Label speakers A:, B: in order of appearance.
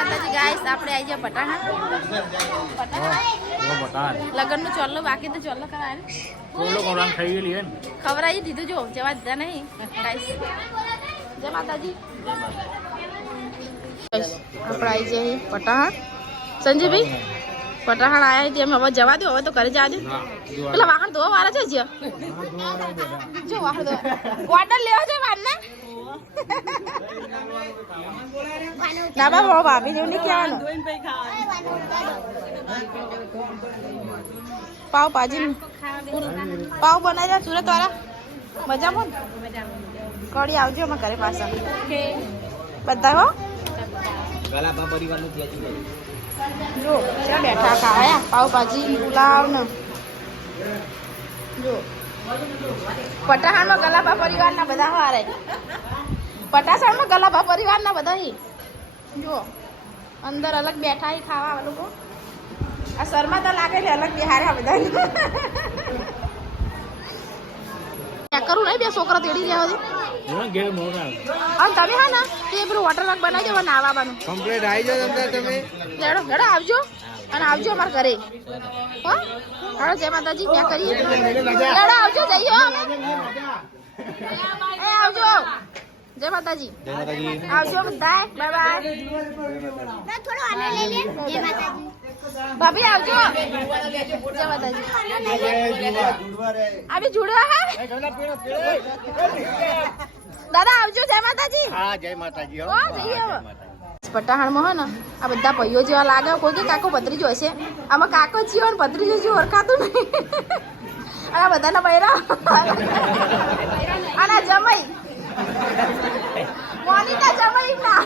A: માતાજી ગાઈસ આપણે આવી ગયા પટાણા. પટાણા. લગ્નનું ચોલ્લો બાકી તો ચોલ્લો કરાય ને.
B: ને.
A: ખવડાવી દીધું જો જવા દીધા નહીં. ગાઈસ જય માતાજી. આપણે આવી જઈએ પટાણ. સંજયભાઈ પટાણ આવ્યા છે અમે હવે જવા દો હવે તો ઘરે જવા દો. પેલા વાહન ધોવા વાળા છે જ્યાં જો વાહન ધોવા. ઓર્ડર લેવો છે વાહનને. ના, બા ભાભી જેવું નહીં કહેવાનું. પાવ ભાજી પાવ બનાવ્યા સુરત વાળા મજામાં ને? કડી આવજો અમે ઘરે પાછા. બધા હો? જો ત્યાં બેઠા ખાયા પાવ ભાજી, પુલાવ ને. જો. પટાહાનો ગલાબા પરિવારના બધા હારે. પટાસણમાં ગલાબા પરિવારના બધા હી. જો અંદર અલગ બેઠા ખાવા આ લોકો. આ શર્મા તો લાગે છે અલગ બિહારે આ બધા કરું નહીં બે છોકરા તેડી રહ્યા હતી
B: હું
A: અને તમે હા ને તે પેલું વોટર પાર્ક બનાવી દેવા નાવાનું
B: કમ્પ્લીટ આવી જાવ તમે તમે.
A: હેડો લેડો આવજો. અને આવજો અમારા ઘરે. હો? હાલો જય માતાજી ત્યાં કરીએ. હેડો આવજો જઈએ જય માતાજી.
B: જય માતાજી.
A: આવજો બધા બાય બાય. ભાભી આવજો. જય માતાજી. આવી જુડવા હે? દાદા આવજો જય માતાજી.
B: હા જય માતાજી
A: હો. જઈએ. પટાહાણમાં ને આ બધા ભાઈઓ જેવા લાગે કોઈ કે કાકો ભત્રીજો હશે. આમાં કાકો જીવો ને ભત્રીજો જેવું ઓળખાતું નહીં. અને આ બધાના બૈરા. અને આ જમાઈ મોનીના જમાઈ ના